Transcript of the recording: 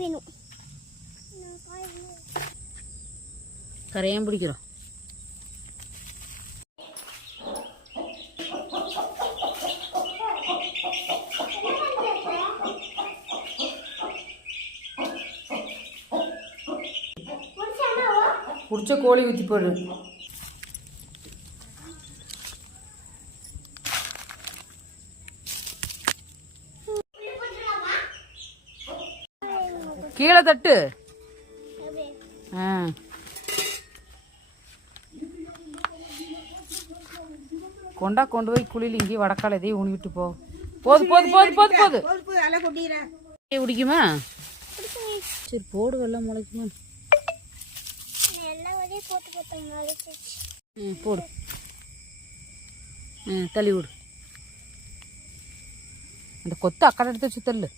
வேணும். கரையான் பிடிக்கிறோம். பிடிச்ச கோழி ஊற்றி போடு. கீழே தட்டு. கொண்டா கொண்டு போய் குளியில் இங்கேயும் வடக்கால எதையும் ஊனிவிட்டு போ. போது போது போது போது போது குடிக்குமா? சரி போடு, வெள்ளம் முளைக்குமா? போடு. தள்ளி விடு. அந்த கொத்து அக்கடை எடுத்து வச்சு தள்ளு.